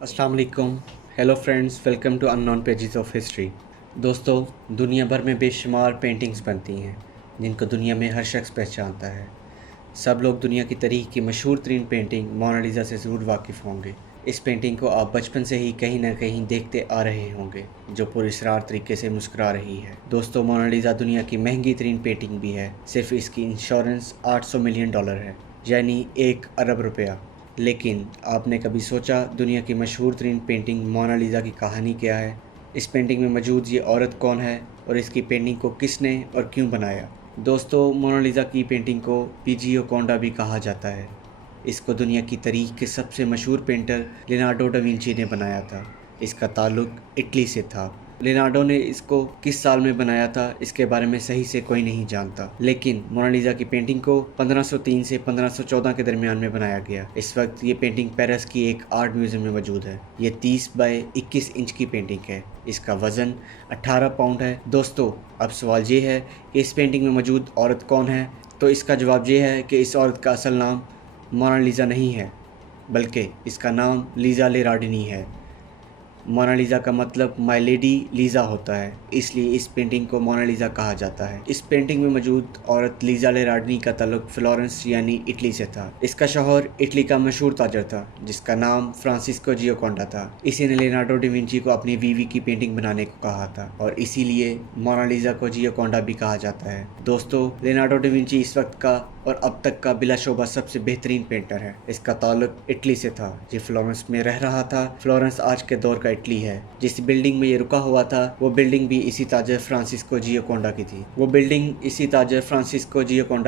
अस्सलाम वालेकुम। Hello friends, welcome to unknown pages of history. दोस्तों, दुनिया भर में बेशुमार पेंटिंग्स बनती हैं जिनको दुनिया में हर शख्स पहचानता है। सब लोग दुनिया की तारीख की मशहूर तरीन पेंटिंग मोनालिसा से ज़रूर वाकिफ़ होंगे। इस पेंटिंग को आप बचपन से ही कहीं ना कहीं देखते आ रहे होंगे, जो पुरस्रार तरीके से मुस्कुरा रही है। दोस्तों, मोनालिसा दुनिया की महंगी तरीन पेंटिंग भी है। सिर्फ इसकी इंश्योरेंस $800 मिलियन है, यानी 1 अरब रुपया। लेकिन आपने कभी सोचा दुनिया की मशहूर तरीन पेंटिंग मोनालिसा की कहानी क्या है? इस पेंटिंग में मौजूद ये औरत कौन है और इसकी पेंटिंग को किसने और क्यों बनाया? दोस्तों, मोनालिसा की पेंटिंग को जियोकोंडा भी कहा जाता है। इसको दुनिया की तारीख के सबसे मशहूर पेंटर लियोनार्डो डा विंची ने बनाया था। इसका ताल्लुक इटली से था। लियोनार्डो ने इसको किस साल में बनाया था इसके बारे में सही से कोई नहीं जानता, लेकिन मोनालिसा की पेंटिंग को 1503 से 1514 के दरमियान में बनाया गया। इस वक्त ये पेंटिंग पेरिस की एक आर्ट म्यूजियम में मौजूद है। ये 30 बाय 21 इंच की पेंटिंग है। इसका वज़न 18 पाउंड है। दोस्तों, अब सवाल ये है कि इस पेंटिंग में मौजूद औरत कौन है? तो इसका जवाब ये है कि इस औरत का असल नाम मोनालिसा नहीं है, बल्कि इसका नाम लीज़ा लेरार्डिनी है। मोनालिसा का मतलब माय लेडी लीज़ा होता है, इसलिए इस पेंटिंग को मोनालिसा कहा जाता है। इस पेंटिंग में मौजूद औरत लीज़ा लेरार्डिनी का ताल्लुक फ्लोरेंस यानी इटली से था। इसका शौहर इटली का मशहूर ताजर था जिसका नाम फ्रांसिस्को जियोकोंडा था। इसी ने लियोनार्डो डा विंची को अपनी बीवी की पेंटिंग बनाने को कहा था और इसीलिए मोनालिसा को जियोकोंडा भी कहा जाता है। दोस्तों, लियोनार्डो डा विंची इस वक्त का और अब तक का बिलाशुबा सबसे बेहतरीन पेंटर है। इसका ताल्लुक इटली से था। ये फ्लोरेंस में रह रहा था। फ्लोरेंस आज के दौर का इटली है। जिस बिल्डिंग में ये रुका हुआ था वो बिल्डिंग भी इसी ताजर फ्रांसिस्को जियोकोंडा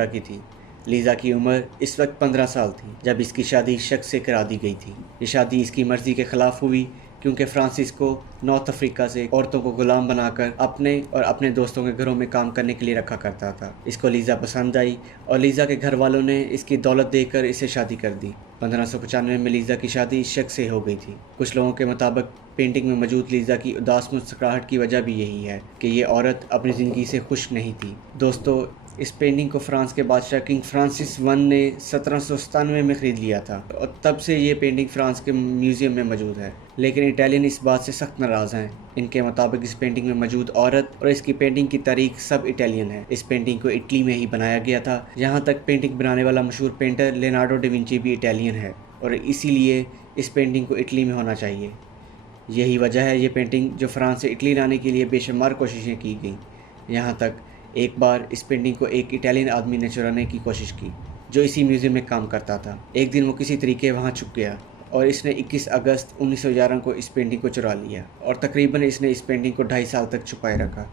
की थी। लीज़ा की उम्र इस वक्त 15 साल थी जब इसकी शादी शख्स से करा दी गई थी। ये शादी इसकी मर्जी के खिलाफ हुई क्योंकि फ्रांसिस्को नॉर्थ अफ्रीका से औरतों को गुलाम बनाकर अपने और अपने दोस्तों के घरों में काम करने के लिए रखा करता था। इसको लीज़ा पसंद आई और लीज़ा के घर वालों ने इसकी दौलत देकर इसे शादी कर दी। 1595 में लीज़ा की शादी इस शख्स से हो गई थी। कुछ लोगों के मुताबिक पेंटिंग में मौजूद लीज़ा की उदास मुस्कुराहट की वजह भी यही है कि ये औरत अपनी ज़िंदगी से खुश नहीं थी। दोस्तों, इस पेंटिंग को फ्रांस के बादशाह किंग फ्रांसिस वन ने 1797 में ख़रीद लिया था और तब से ये पेंटिंग फ्रांस के म्यूज़ियम में मौजूद है। लेकिन इटालियन इस बात से सख्त नाराज़ हैं। इनके मुताबिक इस पेंटिंग में मौजूद औरत और इसकी पेंटिंग की तारीख सब इटालियन है। इस पेंटिंग को इटली में ही बनाया गया था। यहाँ तक पेंटिंग बनाने वाला मशहूर पेंटर लियोनार्डो डा विंची भी इटालियन है और इसीलिए इस पेंटिंग को इटली में होना चाहिए। यही वजह है ये पेंटिंग जो फ्रांस से इटली लाने के लिए बेशुमार कोशिशें की गई। यहाँ तक एक बार इस पेंटिंग को एक इटालियन आदमी ने चुराने की कोशिश की जो इसी म्यूज़ियम में काम करता था। एक दिन वो किसी तरीके वहाँ छुप गया और इसने 21 अगस्त 1911 को इस पेंटिंग को चुरा लिया और तकरीबन इसने इस पेंटिंग को 2.5 साल तक छुपाए रखा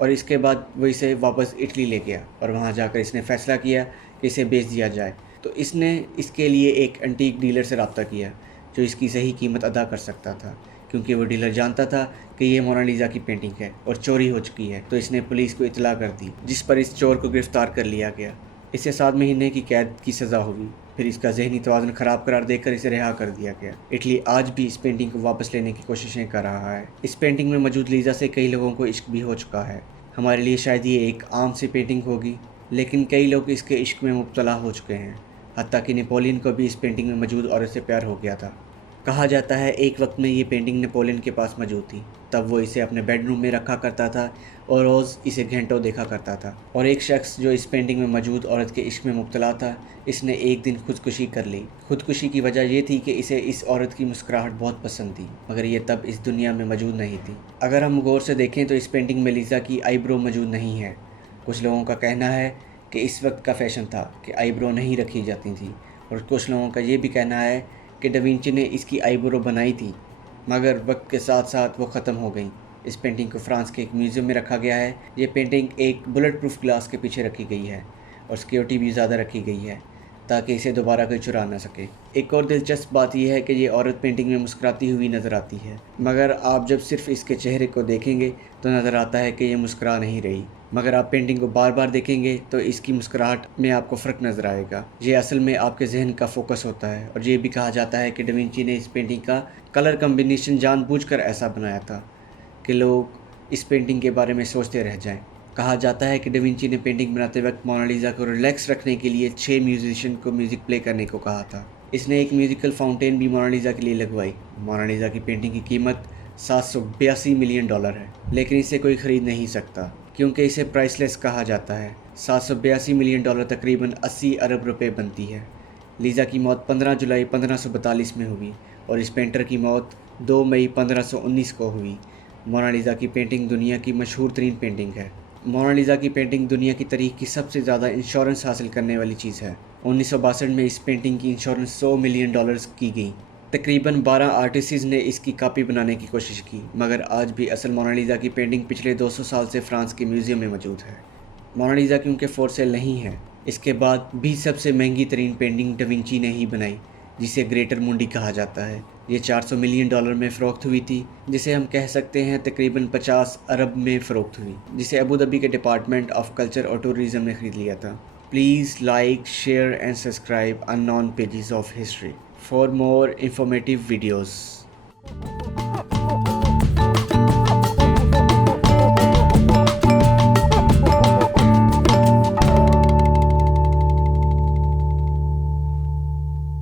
और इसके बाद वो इसे वापस इटली ले गया और वहाँ जाकर इसने फ़ैसला किया कि इसे बेच दिया जाए। तो इसने इसके लिए एक एंटीक डीलर से रब्ता किया जो इसकी सही कीमत अदा कर सकता था, क्योंकि वो डीलर जानता था कि ये मोनालिसा की पेंटिंग है और चोरी हो चुकी है। तो इसने पुलिस को इतला कर दी, जिस पर इस चोर को गिरफ्तार कर लिया गया। इसे 7 महीने की कैद की सज़ा हुई। फिर इसका जहनी तवाज़ुन ख़राब करार देकर इसे रिहा कर दिया गया। इटली आज भी इस पेंटिंग को वापस लेने की कोशिशें कर रहा है। इस पेंटिंग में मौजूद लीज़ा से कई लोगों को इश्क भी हो चुका है। हमारे लिए शायद ये एक आम सी पेंटिंग होगी, लेकिन कई लोग इसके इश्क में मुब्तला हो चुके हैं। हत्ता कि नेपोलियन को भी इस पेंटिंग में मौजूद औरत से प्यार हो गया था। कहा जाता है एक वक्त में ये पेंटिंग नेपोलियन के पास मौजूद थी। तब वो इसे अपने बेडरूम में रखा करता था और रोज़ इसे घंटों देखा करता था। और एक शख्स जो इस पेंटिंग में मौजूद औरत के इश्क में मुब्तला था, इसने एक दिन खुदकुशी कर ली। खुदकुशी की वजह ये थी कि इसे इस औरत की मुस्कुराहट बहुत पसंद थी, मगर ये तब इस दुनिया में मौजूद नहीं थी। अगर हम गौर से देखें तो इस पेंटिंग में लीज़ा की आईब्रो मौजूद नहीं है। कुछ लोगों का कहना है कि इस वक्त का फ़ैशन था कि आईब्रो नहीं रखी जाती थी, और कुछ लोगों का ये भी कहना है कि डा विंची ने इसकी आईब्रो बनाई थी, मगर वक्त के साथ साथ वो ख़त्म हो गई। इस पेंटिंग को फ्रांस के एक म्यूज़ियम में रखा गया है। ये पेंटिंग एक बुलेट प्रूफ ग्लास के पीछे रखी गई है और सिक्योरिटी भी ज़्यादा रखी गई है ताकि इसे दोबारा कोई चुरा ना सके। एक और दिलचस्प बात यह है कि ये औरत पेंटिंग में मुस्कुराती हुई नज़र आती है, मगर आप जब सिर्फ इसके चेहरे को देखेंगे तो नज़र आता है कि ये मुस्कुरा नहीं रही। मगर आप पेंटिंग को बार बार देखेंगे तो इसकी मुस्कुराहट में आपको फ़र्क नज़र आएगा। ये असल में आपके जहन का फोकस होता है। और ये भी कहा जाता है कि डा विंची ने इस पेंटिंग का कलर कम्बिनेशन जानबूझकर ऐसा बनाया था कि लोग इस पेंटिंग के बारे में सोचते रह जाएं। कहा जाता है कि डा विंची ने पेंटिंग बनाते वक्त मोनालिसा को रिलैक्स रखने के लिए 6 म्यूजिशियन को म्यूज़िक प्ले करने को कहा था। इसने एक म्यूजिकल फाउंटेन भी मोनालिसा के लिए लगवाई। मोनालिसा की पेंटिंग की कीमत $782 मिलियन है, लेकिन इसे कोई ख़रीद नहीं सकता क्योंकि इसे प्राइसलेस कहा जाता है। $782 मिलियन तकरीबन 80 अरब रुपए बनती है। लीज़ा की मौत 15 जुलाई 1542 में हुई और इस पेंटर की मौत 2 मई 1519 को हुई। मोनालिसा की पेंटिंग दुनिया की मशहूर तरीन पेंटिंग है। मोनालिसा की पेंटिंग दुनिया की तारीख की सबसे ज़्यादा इंश्योरेंस हासिल करने वाली चीज़ है। 1962 में इस पेंटिंग की इंश्योरेंस $100 मिलियन की गई। तकरीबन 12 आर्टिस्ट्स ने इसकी कापी बनाने की कोशिश की, मगर आज भी असल मोनालिसा की पेंटिंग पिछले 200 साल से फ्रांस के म्यूज़ियम में मौजूद है। मोनालिसा क्योंकि फॉर सेल नहीं है, इसके बाद भी सबसे महंगी तरीन पेंटिंग डविंची ने ही बनाई, जिसे ग्रेटर मुंडी कहा जाता है। ये $400 मिलियन में फ़रोख्त हुई थी, जिसे हम कह सकते हैं तकरीबन 50 अरब में फ़रोख्त हुई, जिसे अबू धाबी के डिपार्टमेंट ऑफ कल्चर और टूरिज़म ने ख़रीद लिया था। Please like, share and subscribe unknown pages of history for more informative videos.